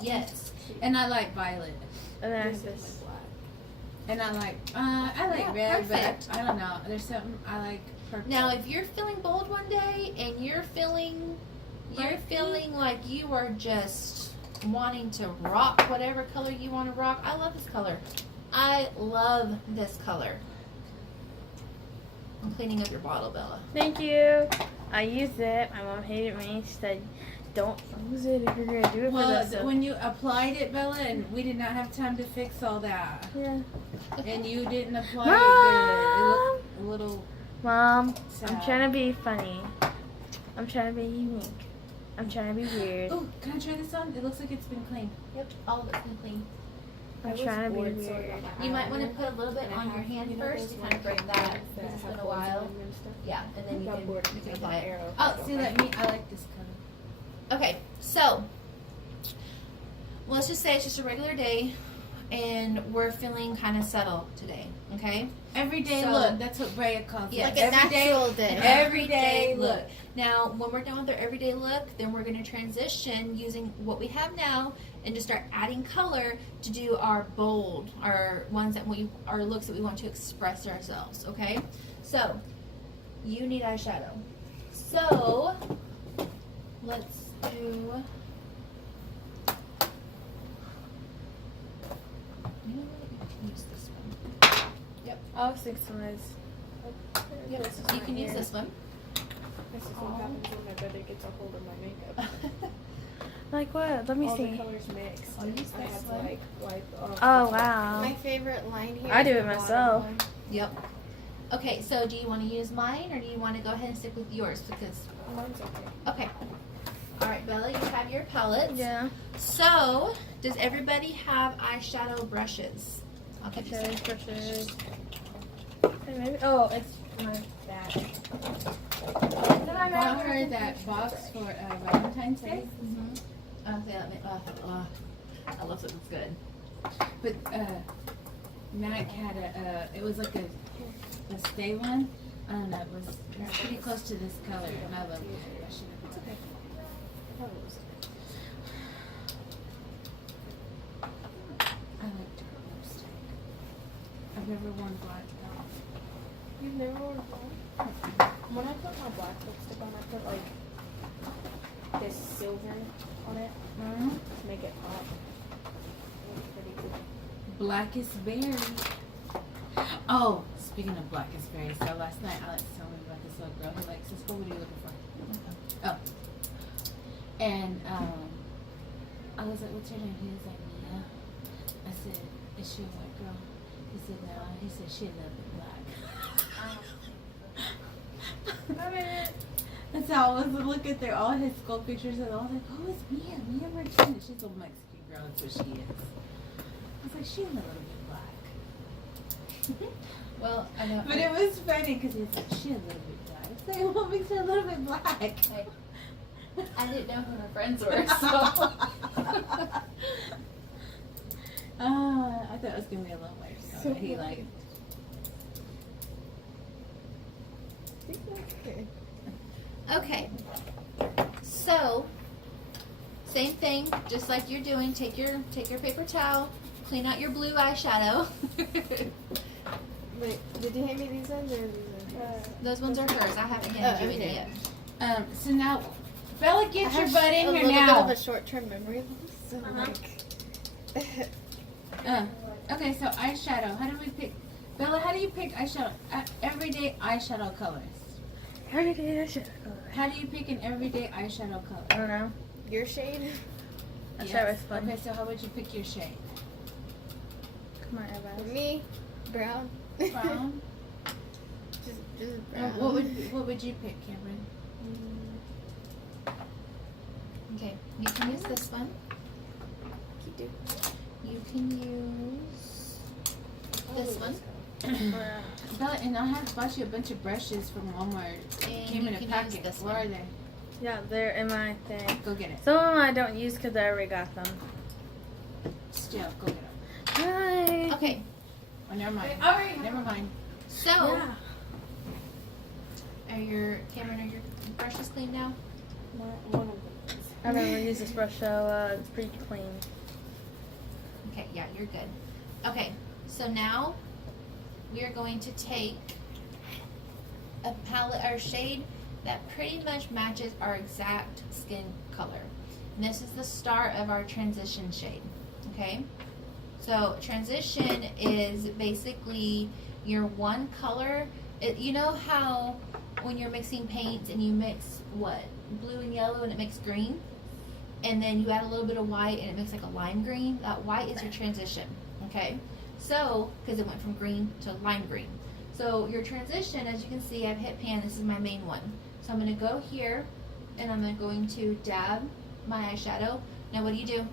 Yes. And I like violet. And then This it's is just, black. And I like red, perfect. but I don't know. There's something I like purple. Now, if you're feeling bold one day and you're feeling like you are just wanting to rock whatever color you want to rock, I love this color. I love this color. I'm cleaning up your bottle, Bella. thank you. I used it. My mom hated me. She said, don't use it if you're going to do it for well, this. when you applied it, Bella, and we did not have time to fix all that, Yeah. and you didn't apply Mom! it, it looked a little Mom, sad. I'm trying to be funny. I'm trying to be unique. I'm trying to be weird. Oh, can I try this on? It looks like it's been cleaned. Yep, all of it's been clean. I'm trying to be weird. You might want to put a little bit on your hand first to kind of break that. This has been a while. Yeah, and then you can apply it. Oh, see, I like this color. Okay, so let's just say it's just a regular day, and we're feeling kind of subtle today. Okay. Everyday So- look. That's what Brea calls it. Yeah, Like a Everyday- natural day. Everyday look. Now, when we're done with our everyday look, then we're going to transition using what we have now and just start adding color to do our bold, our ones that our looks that we want to express ourselves. Okay, so you need eyeshadow. So let's do. You know what? You can use this one. All 6 was. Yep, you can use this one. This is what happens when my brother gets a hold of my makeup. Like what? Let me All see. the colors mixed. I'll use I this have to one. like wipe off. Oh, the top. wow. My favorite line here. I do is it the bottom myself. one. Yep. Okay, so do you want to use mine or do you want to go ahead and stick with yours? Because Mine's okay. okay. All right, Bella, you have your palettes. Yeah. So, does everybody have eyeshadow brushes? I'll give you some. Brushes, brushes. Hey, maybe. Oh, it's my bag. I bought her that box for Valentine's Day. Mm-hmm. I love it. It's good. But Mac had it was like a stay one. I don't know, it was pretty close to this color, and I love it. It's okay. I like dark lipstick. I've never worn black though. You've never worn black? When I put my black lipstick on, I put like this silver on it to make it pop. It looks pretty good. Blackest berry. Oh, speaking of blackest berry, so last night Alex told me about this little girl who likes this. What are you looking for? Oh. And I was like, what's her name? He was like, Mia. I said, is she a white girl? He said, no. He said, she a little bit black. That's how I was looking through all his school pictures, and I was like, oh, it's Mia Martinez. She's a Mexican girl, that's what she is. I was like, she's a little bit black. Well, I know. But it was funny because he said, she's a little bit black. I said, what makes her a little bit black? Hey, I didn't know who her friends were, so. I thought it was going to be a little weird. So he like, I think that's good. Okay. So, same thing, just like you're doing. Take your paper towel, clean out your blue eyeshadow. Wait, did you hand me these ones or these ones? Those ones are hers. I haven't handed you any okay. yet. so now, Bella, I get your have butt in a here little now. bit of a short-term memory loss, so like. Okay, so eyeshadow. How do we pick? Bella, how do you pick eyeshadow? Everyday eyeshadow colors. Everyday eyeshadow. How do you pick an everyday eyeshadow color? I don't know. Your shade? That was fun. Okay, so how would you pick your shade? Come on, For everybody. me, brown. Brown. just brown. What would you pick, Cameron? Okay, you can use this one. Keep doing. You can use this one. Bella, and I have bought you a bunch of brushes from Walmart. And Came you in a can packet. use this Where one. are they? Yeah, they're in my thing. Go get it. Some of them I don't use because I already got them. Still, go get them. Hi. Okay, Oh, never mind. Never mind. so Yeah. Cameron, are your brushes clean now? One of them is. I've never used this brush, so it's pretty clean. Okay, yeah, you're good. Okay, so now we are going to take a palette or shade that pretty much matches our exact skin color. And this is the start of our transition shade, okay? So transition is basically your one color. You know how when you're mixing paints and you mix what? Blue and yellow and it makes green? And then you add a little bit of white and it makes like a lime green. That white is your transition, okay? So, because it went from green to lime green. So your transition, as you can see, I've hit pan. This is my main one. So I'm going to go here and I'm going to dab my eyeshadow. Now what do?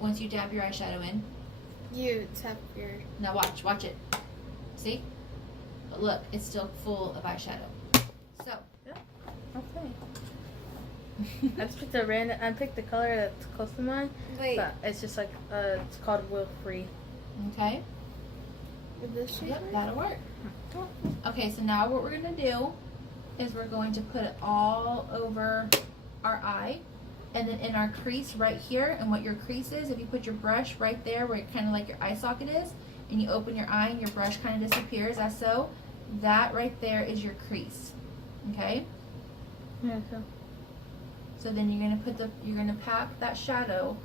Once you dab your eyeshadow in? You tap your. Now watch it. See? But look, it's still full of eyeshadow. So. Okay. I just picked I picked the color that's close to mine. Wait, But it's just like, it's called Will Free. Okay. is this shade? Yep, that'll work. Okay, so now what we're going to do is we're going to put it all over our eye. And then in our crease right here, and what your crease is, if you put your brush right there where kind of like your eye socket is, and you open your eye and your brush kind of disappears, as so, that right there is your crease. Okay? Yeah, so. So then you're gonna pack that shadow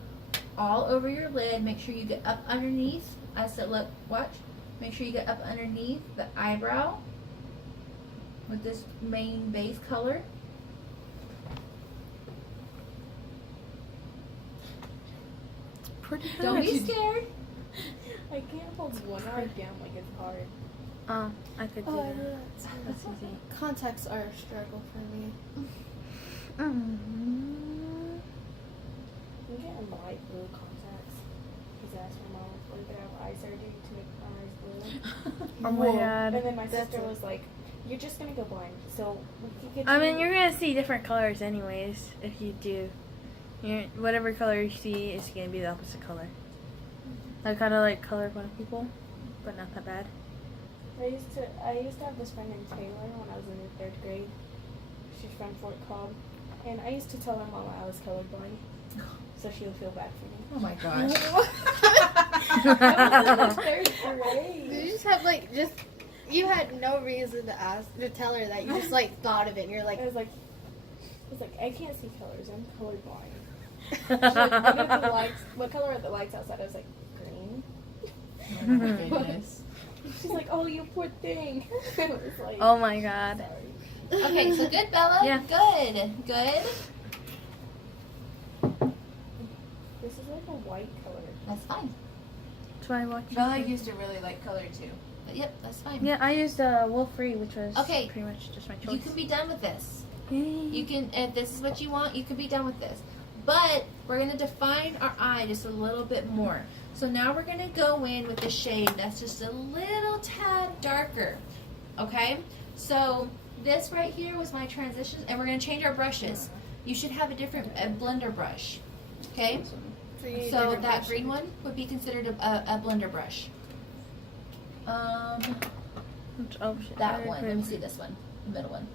all over your lid. Make sure you get up underneath. I said, look, watch. Make sure you get up underneath the eyebrow with this main base color. Pretty Don't be scared. I can't hold one eye down like it's hard. I could do Oh, I that. know that's That's easy. Contacts are a struggle for me. Mm-hmm. I'm getting light blue contacts. Because I asked my mom if we could have eye surgery to make my eyes blue. Oh my Whoa. god. And then my That's sister a- was like, "You're just gonna go blind, so we could get." I you- mean, you're gonna see different colors anyways if you do. Whatever color you see is gonna be the opposite color. I kind of like colorblind people, but not that bad. I used to have this friend named Taylor when I was in the 3rd grade. She's from Fort Cobb, and I used to tell her mama I was colorblind, so she would feel bad for me. Oh my gosh. I was in 3rd Did grade. you just have you had no reason to tell her that, you just thought of it and you're like, I was like, I can't see colors. I'm colorblind. She's like, what are the lights? What color are the lights outside? I was like, green. Oh my goodness. She's like, oh, you poor thing. I was like, Oh my god. sorry. Okay, so good, Bella. Yeah. Good. This is like a white color. That's fine. That's why I watch. Bella used to really like color too. But yep, that's fine. Yeah, I used Will Free, which was Okay. pretty much just my choice. You can be done with this. Yay. You can, if this is what you want, you can be done with this. But we're going to define our eye just a little bit more. So now we're going to go in with a shade that's just a little tad darker. Okay? So this right here was my transition, and we're going to change our brushes. You should have a different blender brush. Okay? so you need So different that brush. green one would be considered a blender brush. Oh shit. That one. Let me see this one. The middle one.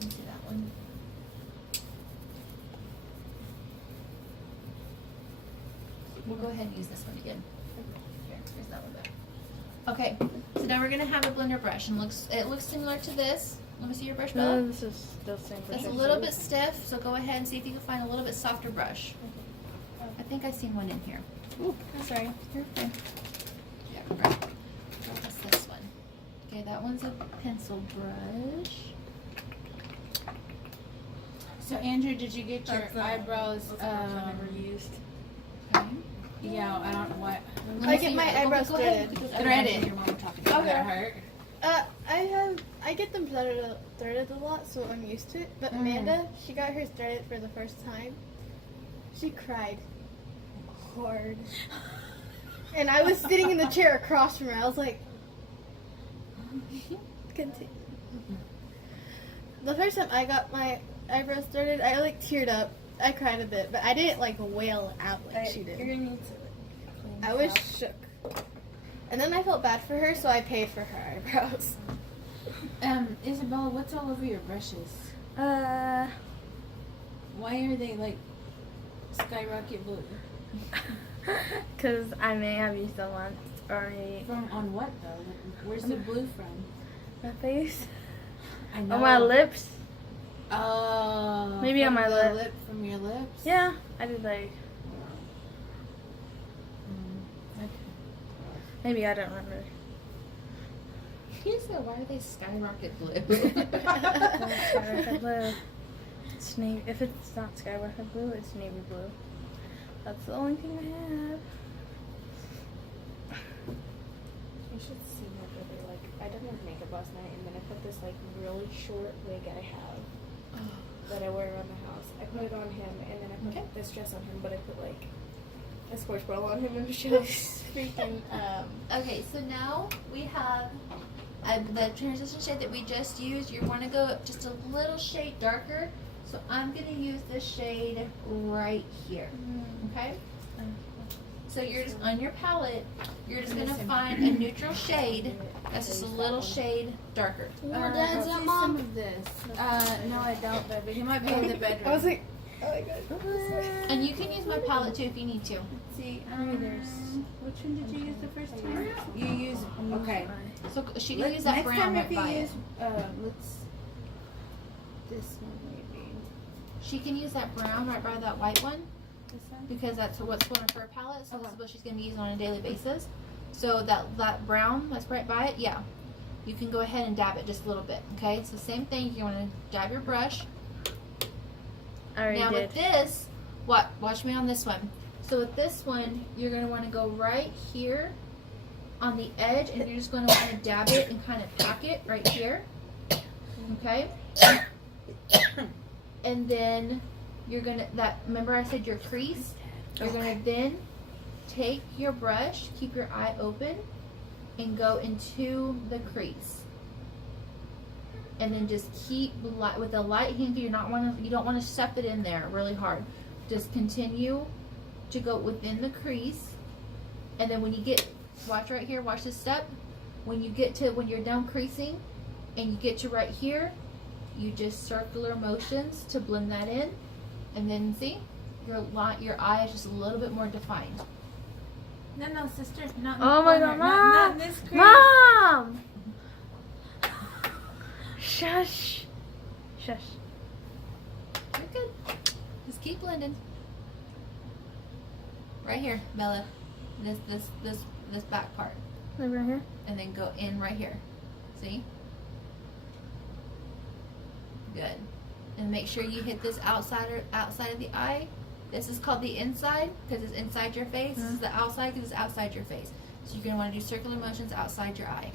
Let me see that one. We'll go ahead and use this one again. Here's that one back. Okay, so now we're gonna have a blender brush, and it looks similar to this. Let me see your brush, Bella. No, this is still the same brush. That's a I little used. bit stiff, so go ahead and see if you can find a little bit softer brush. I think I've seen one in here. Ooh, I'm sorry. You're okay. Yeah, right. What's this one? Okay, that one's a pencil brush. So Andrew, did you get your That's the- eyebrows? that's the brush I never used. Okay. Yeah, I don't know what. Let I me get see my your- eyebrows go ahead. threaded. Threaded. Your mom talking about Okay. that hurt. I get them threaded a lot, so I'm used to it. But Mm. Amanda, she got hers threaded for the first time. She cried hard. And I was sitting in the chair across from her. I was like, continue. The first time I got my eyebrows threaded, I teared up. I cried a bit, but I didn't wail out like she did. You're gonna need to clean I this was out. shook. And then I felt bad for her, so I paid for her eyebrows. Isabella, what's all over your brushes? Why are they like skyrocket blue? Cause I may have used them once already. From on what though? Where's the blue from? My face, I know. on my lips. Oh. Maybe on from my the lip. From your lips. Yeah, I did like Okay. maybe I don't remember. You said, why are they skyrocket blue? Skyrocket blue. It's navy. If it's not skyrocket blue, it's navy blue. That's the only thing I have. You should see my brother. Like, I did his makeup last night, and then I put this like really short wig I have that I wear around the house. I put it on him, and then I put this dress on him, but I put like a sports bra on him and just freaking. Okay, so now we have the transition shade that we just used. You want to go up just a little shade darker. So I'm going to use this shade right here. Okay? So you're just on your palette, you're just going to find a neutral shade that's just a little shade darker. More dad's I'll at do mom. some of this. No, I don't, but he might be in the bedroom. I was like, oh my god. And you can use my palette too if you need to. See, which one did you use the first time? You use, okay. So she can use that Next brown time right if you by it. use, let's, this one maybe. She can use that brown right by that white one This one? because that's what's going on her palette. So Okay. this is what she's going to be using on a daily basis. So that brown that's right by it, yeah. You can go ahead and dab it just a little bit, okay? It's the same thing. You're going to dab your brush. I already Now did. with this, watch me on this one. So with this one, you're going to want to go right here on the edge, and you're just going to want to dab it and kind of pack it right here. Okay? And then you're going to, remember I said your crease? You're going to then take your brush, keep your eye open, and go into the crease. And then just keep with a light hand. You don't want to step it in there really hard. Just continue to go within the crease, and then when you get, watch right here, watch this step. When you're done creasing, and you get to right here, you just circular motions to blend that in, and then see your eye is just a little bit more defined. No, sister, not in Oh the my corner. god, Not Mom! in this crease. Mom! Shush. Shush. You're good. Just keep blending. Right here, Bella. This back part, Like right here. and then go in right here. See? Good. And make sure you hit this outside of the eye. This is called the inside because it's inside your face. This is the outside because it's outside your face. So you're gonna want to do circular motions outside your eye.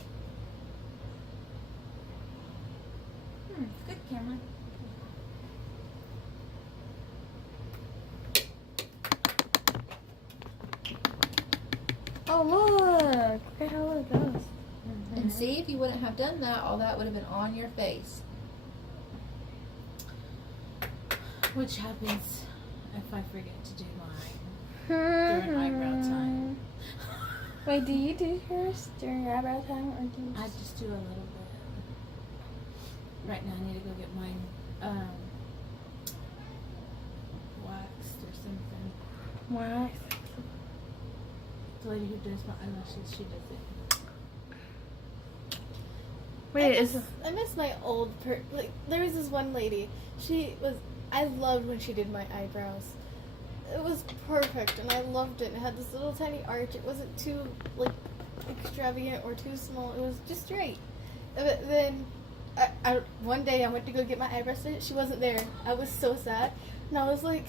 Good, Cameron. Oh look! Look at how it goes. And see, if you wouldn't have done that, all that would have been on your face. Which happens if I forget to do mine during eyebrow time. Wait, do you do yours during eyebrow time, or do you? I just do a little bit. Right now, I need to go get mine waxed or something. Wax. The lady who does my eyelashes, she does it. Wait, is I miss my old like there was this one lady. I loved when she did my eyebrows. It was perfect and I loved it. It had this little tiny arch. It wasn't too like extravagant or too small. It was just right. But then I one day I went to go get my eyebrows done. She wasn't there. I was so sad. And I was like,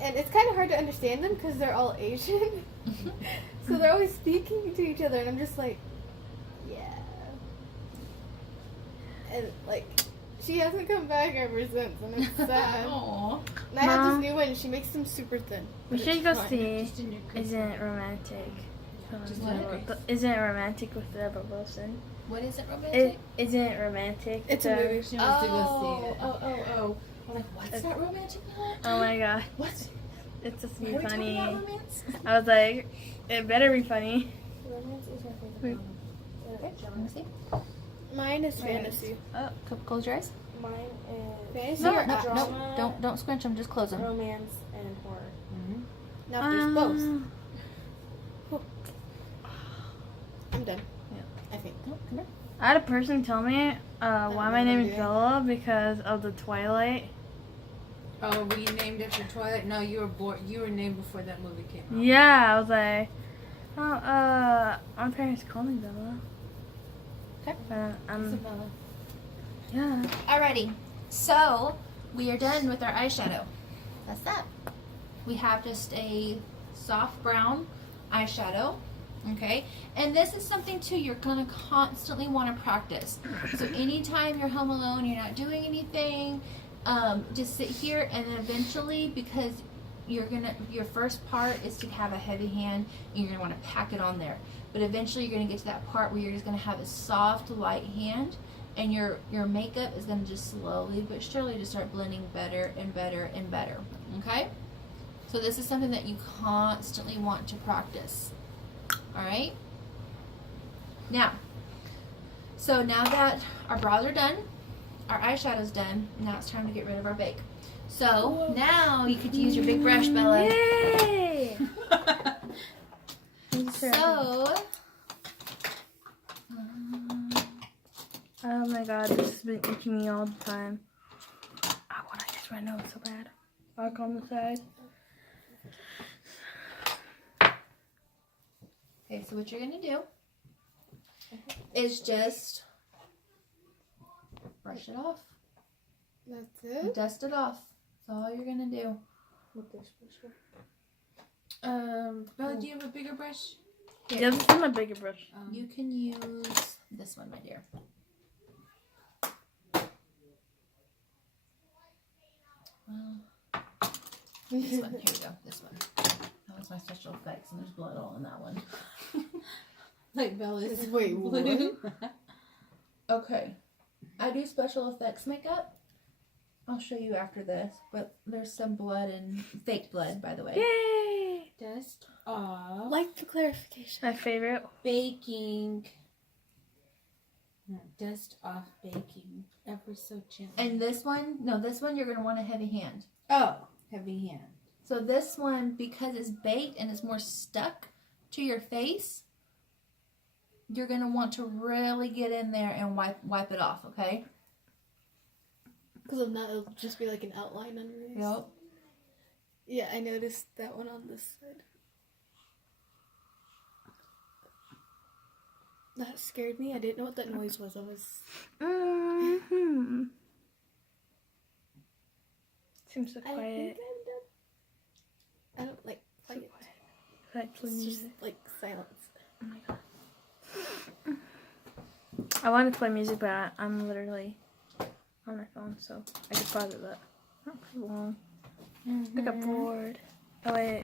and it's kind of hard to understand them because they're all Asian. So they're always speaking to each other, and I'm just like, yeah. And like, she hasn't come back ever since, and it's sad. Aww. And I have Mom. this new one, and she makes them super thin. we but should it's go fine. see? Just in your crease. Isn't it romantic? Just What? in your crease. Isn't it romantic with Rebel Wilson? What is it romantic? Isn't it romantic? It's a movie. She wants to go see it. Oh. I'm like, what's that romantic about? Oh my god, What? it's just Why be are we talking funny. about romance? I was like, it better be funny. Romance is my favorite Wait. Okay, let me see. Mine is fantasy. Oh, close your eyes. Mine is Fantasy No, or no, action? no, don't scrunch them. Just close them. romance and horror. Now if there's both. I'm done. Yeah. I think. Oh, come here. I had a person tell me why my know name what is you're Bella because of the Twilight. Oh, were you named after Twilight? No, you were born. You were named before that movie came out. Yeah, I was like, oh, my parents call me Bella. Okay. Isabella. Yeah. Alrighty, so we are done with our eyeshadow. That's that. We have just a soft brown eyeshadow, okay? And this is something too you're gonna constantly want to practice. So anytime you're home alone, you're not doing anything, just sit here and then eventually, because your first part is to have a heavy hand and you're gonna want to pack it on there. But eventually you're gonna get to that part where you're just gonna have a soft, light hand, and your makeup is gonna just slowly but surely just start blending better and better and better. Okay? So this is something that you constantly want to practice. Alright? Now that our brows are done, our eyeshadow's done, now it's time to get rid of our bake. So now you could use your big brush, Bella. Yay! So Oh my god, this has been itching me all the time. I want to itch my nose so bad. Back on the side. okay, so what you're gonna do is just brush it off. That's it. Dust it off. That's all you're gonna do. With this brush. Bella, do you have a bigger brush? Yeah, this is my bigger brush. You can use this one, my dear. This one. Here we go. This one. That was my special effects, and there's blood all in that one. Like Bella's. Wait, blue. Okay. I do special effects makeup. I'll show you after this, but there's some blood and fake blood, by the way. Yay! Dust off. Like the clarification. My favorite. Baking. No, dust off baking. Ever so gently. And this one, you're going to want a heavy hand. Oh, heavy hand. So this one, because it's baked and it's more stuck to your face, you're going to want to really get in there and wipe it off, okay? Because if not, it'll just be like an outline underneath. Yep. Yeah, I noticed that one on this side. That scared me. I didn't know what that noise was. I was. Mm-hmm. Seems so I quiet. think I'm done. I don't like So quiet. quiet. Like play It's music. just like silence. Oh my god. I want to play music, but I'm literally on my phone, so I could pause it, but not for long. I got bored. Oh wait.